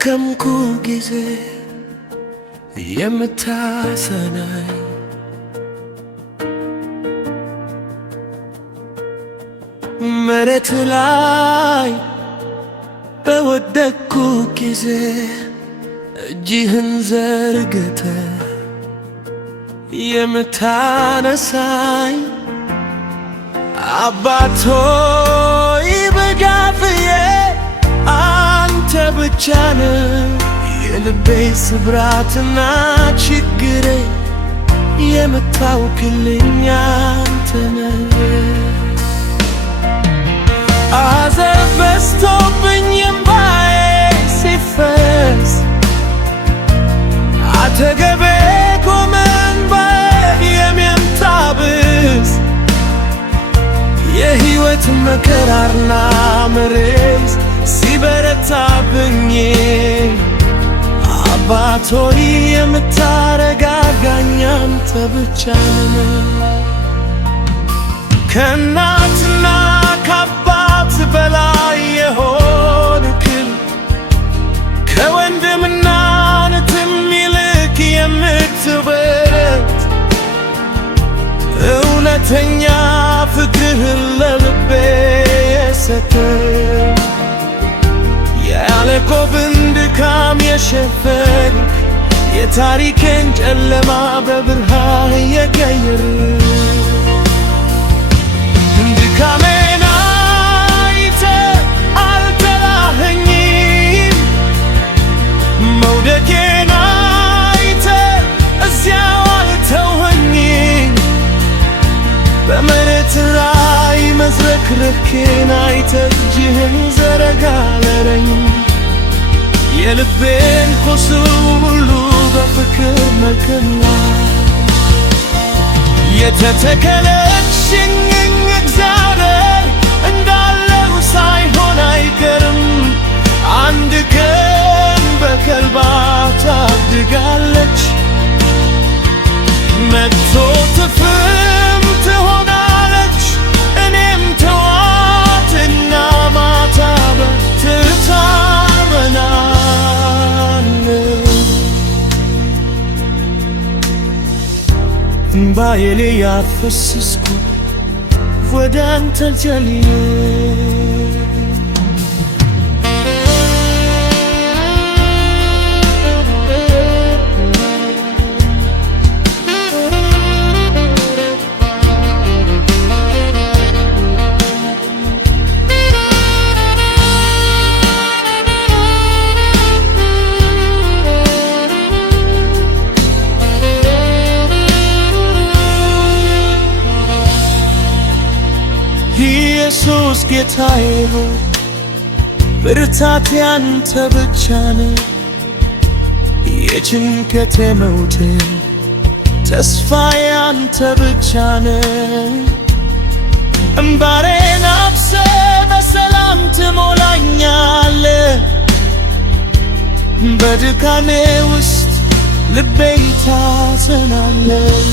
በደከምኩ ጊዜ የምታሰናኝ መሬት ላይ በወደቅኩ ጊዜ እጅህን ዘርግተ የምታነሳኝ አባት ሆይ በጋፍዬ አንተ ብቻ ነህ። የልቤ ስብራትና ችግሬ የምታውቅልኝ አንተ ነህ። ሐዘን በዝቶብኝ እምባዬ ሲፈስ አጠገቤ ቆመህ እንባዬ የሚያብስ የሕይወት መከራና መሬት ሲበረታብኝ አባት ሆይ የምታረጋጋኝ አንተ ብቻ ነህ። ከእናትና ከአባት በላይ የሆንክል ከወንድምና እህትም ይልቅ የምትበልጥ እውነተኛ ፍቅርህን ለልቤ የሰጠህ የያዕቆብን ድካም የሸፈንክ የታሪኬን ጨለማ በብርሃን የቀየርክ ድካሜን አይተህ አልጠላኸኝም፣ መውደቄን አይተህ እዚያው አልተውኸኝም። በመሬት ላይ መዝረክረኬን አይተህ እጅህን ዘረጋለኝ የልቤን ቁስል ሁሉ በፍቅር መከና የተተከለችኝ እግዚአብሔር እንዳለው ሳይሆን አይቀርም። አንድ ቀን በቀልባ ታድጋለች፣ መጥቶ ትፍም ትሆናለች። እኔም ተዋትና ማታ ትታመናለህ። እምባዬን ያፈሰስኩ ወደ አንተ ጀልዬ ኢየሱስ ጌታዬ ሆይ ብርታቴ አንተ ብቻ ነህ። የጭንቀቴ መውጫ ተስፋዬ አንተ ብቻ ነህ። እምባዬን አብሰህ በሰላም ትሞላኛለህ። በድካሜ ውስጥ ልቤን ታጸናለህ።